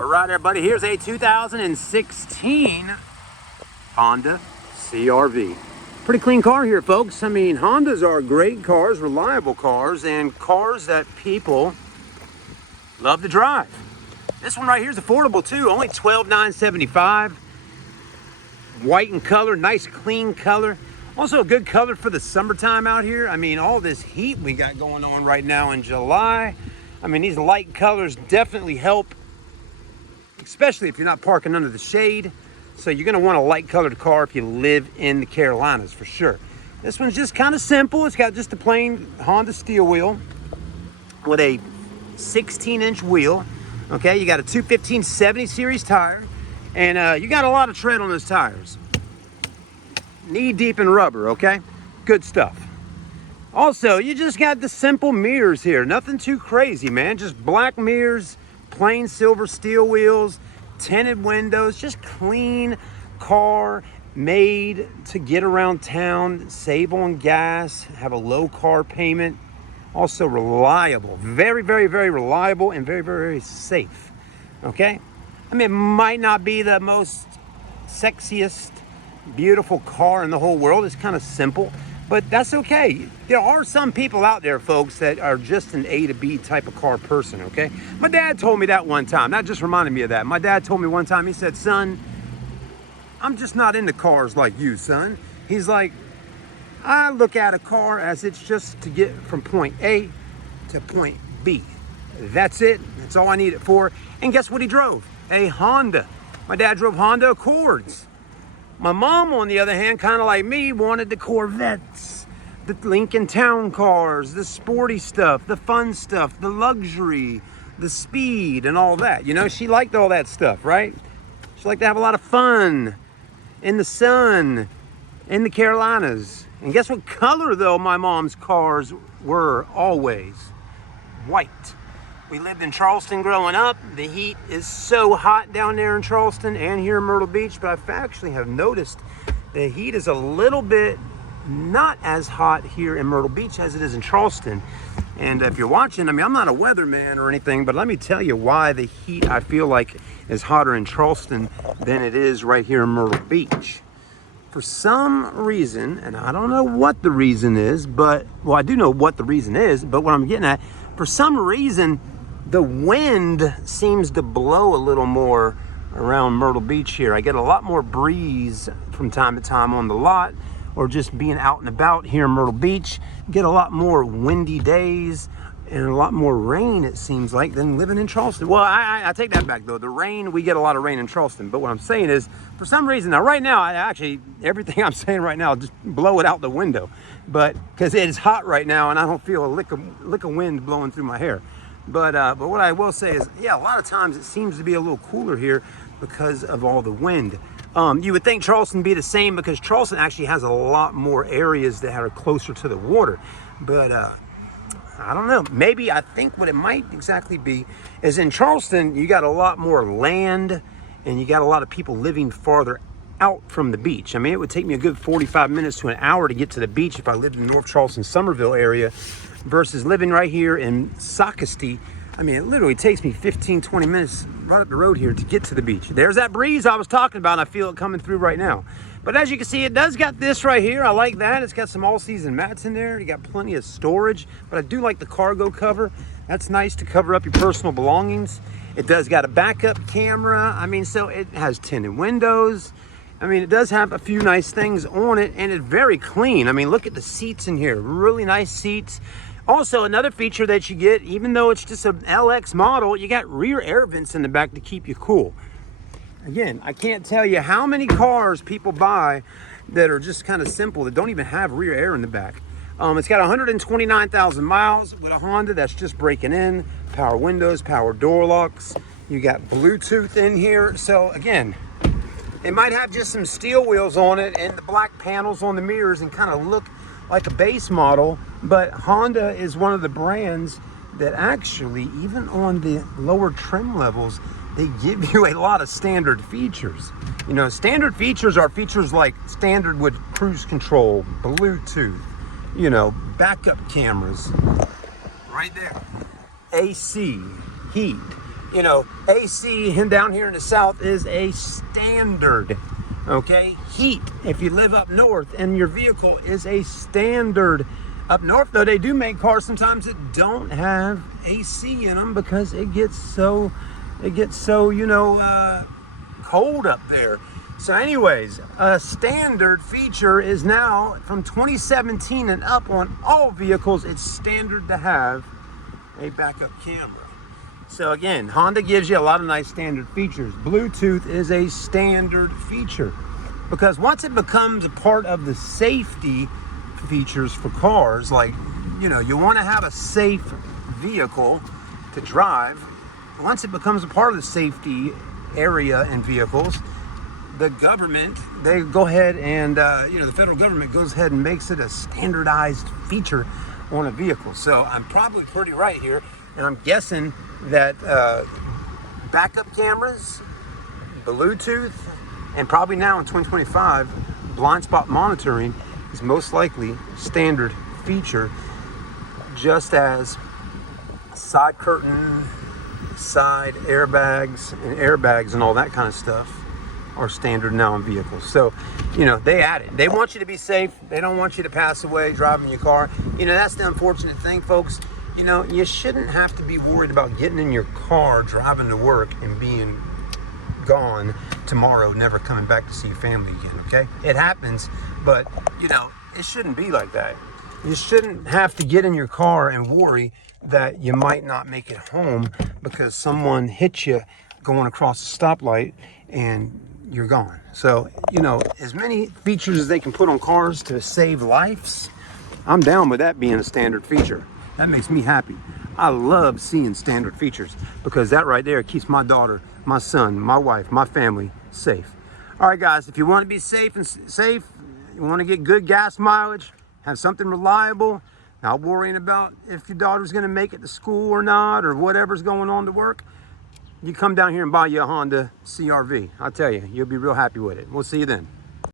All right, everybody, here's a 2016 Honda CR-V. Pretty clean car here, folks. I mean, Hondas are great cars, reliable cars, and cars that people love to drive. This one right here is affordable too, only $12,975. White in color, nice clean color. Also a good color for the summertime out here. I mean, all this heat we got going on right now in July. I mean, these light colors definitely help, especially if you're not parking under the shade. So you're gonna want a light colored car if you live in the Carolinas for sure. This one's just kind of simple. It's got just a plain Honda steel wheel with a 16-inch wheel. Okay, you got a 215/70 series tire, and you got a lot of tread on those tires. Knee deep in rubber, okay? Good stuff. Also, you just got the simple mirrors here. Nothing too crazy, man. Just black mirrors, plain silver steel wheels, tinted windows, just clean car made to get around town, save on gas, have a low car payment. Also reliable, very, very, very reliable and very, very, very safe, okay? I mean, it might not be the most sexiest, beautiful car in the whole world. It's kind of simple, but that's okay. There are some people out there, folks, that are just an A to B type of car person, okay? My dad told me that one time. That just reminded me of that. My dad told me one time, he said, son, I'm just not into cars like you, son. He's like, I look at a car as it's just to get from point A to point B. That's it. That's all I need it for. And guess what he drove? A Honda. My dad drove Honda Accords. My mom, on the other hand, kind of like me, wanted the Corvettes, the Lincoln Town cars, the sporty stuff, the fun stuff, the luxury, the speed, and all that. You know, she liked all that stuff, right? She liked to have a lot of fun in the sun, in the Carolinas. And guess what color, though, my mom's cars were always? White. We lived in Charleston growing up. The heat is so hot down there in Charleston and here in Myrtle Beach, but I actually have noticed the heat is a little bit not as hot here in Myrtle Beach as it is in Charleston. And if you're watching, I mean, I'm not a weatherman or anything, but let me tell you why the heat, I feel like, is hotter in Charleston than it is right here in Myrtle Beach. For some reason, and I don't know what the reason is, but, well, I do know what the reason is, but what I'm getting at, for some reason, the wind seems to blow a little more around Myrtle Beach here. I get a lot more breeze from time to time on the lot, or just being out and about here in Myrtle Beach. Get a lot more windy days and a lot more rain, it seems like, than living in Charleston. Well, I take that back, though. The rain, we get a lot of rain in Charleston. But what I'm saying is, for some reason, now right now, everything I'm saying right now, just blow it out the window. But, because it is hot right now, and I don't feel a lick of wind blowing through my hair. But what I will say is, yeah, a lot of times it seems to be a little cooler here because of all the wind. You would think Charleston would be the same because Charleston actually has a lot more areas that are closer to the water. But I don't know. Maybe I think what it might exactly be is in Charleston, you got a lot more land and you got a lot of people living farther out from the beach. I mean, it would take me a good 45 minutes to an hour to get to the beach if I lived in North Charleston, Somerville area, versus living right here in Socastee. I mean, it literally takes me 15, 20 minutes right up the road here to get to the beach. There's that breeze I was talking about, and I feel it coming through right now. But as you can see, it does got this right here. I like that. It's got some all-season mats in there. You got plenty of storage, but I do like the cargo cover. That's nice to cover up your personal belongings. It does got a backup camera. I mean, so it has tinted windows. I mean, it does have a few nice things on it, and it's very clean. I mean, look at the seats in here. Really nice seats. Also, another feature that you get, even though it's just an LX model, you got rear air vents in the back to keep you cool. Again, I can't tell you how many cars people buy that are just kind of simple, that don't even have rear air in the back. It's got 129,000 miles with a Honda that's just breaking in. Power windows, power door locks. You got Bluetooth in here. So again, it might have just some steel wheels on it and the black panels on the mirrors and kind of look like a base model, but Honda is one of the brands that actually, even on the lower trim levels, they give you a lot of standard features. You know, standard features are features like standard with cruise control, Bluetooth, you know, backup cameras, right there, AC, heat, You know, AC down here in the south is a standard. Okay, heat, if you live up north and your vehicle is a standard. Up north though, they do make cars sometimes that don't have AC in them because it gets so you know, cold up there. So anyways, a standard feature is now from 2017 and up on all vehicles. It's standard to have a backup camera. So again, Honda gives you a lot of nice standard features. Bluetooth is a standard feature because once it becomes a part of the safety features for cars, like, you know, you want to have a safe vehicle to drive. Once it becomes a part of the safety area in vehicles, the government, they go ahead and, you know, the federal government goes ahead and makes it a standardized feature on a vehicle. So I'm probably pretty right here, and I'm guessing that backup cameras, Bluetooth, and probably now in 2025, blind spot monitoring is most likely standard feature, just as side curtain, side airbags and all that kind of stuff are standard now in vehicles. So, you know, they add it. They want you to be safe. They don't want you to pass away driving your car. You know, that's the unfortunate thing, folks. You know, you shouldn't have to be worried about getting in your car, driving to work, and being gone tomorrow, never coming back to see your family again, okay? It happens, but, you know, it shouldn't be like that. You shouldn't have to get in your car and worry that you might not make it home because someone hit you going across the stoplight and you're gone. So, you know, as many features as they can put on cars to save lives, I'm down with that being a standard feature. That makes me happy. I love seeing standard features because that right there keeps my daughter, my son, my wife, my family safe. All right, guys, if you want to be safe, you want to get good gas mileage, have something reliable, not worrying about if your daughter's going to make it to school or not, or whatever's going on to work, you come down here and buy you a Honda CR-V. I'll tell you, you'll be real happy with it. We'll see you then.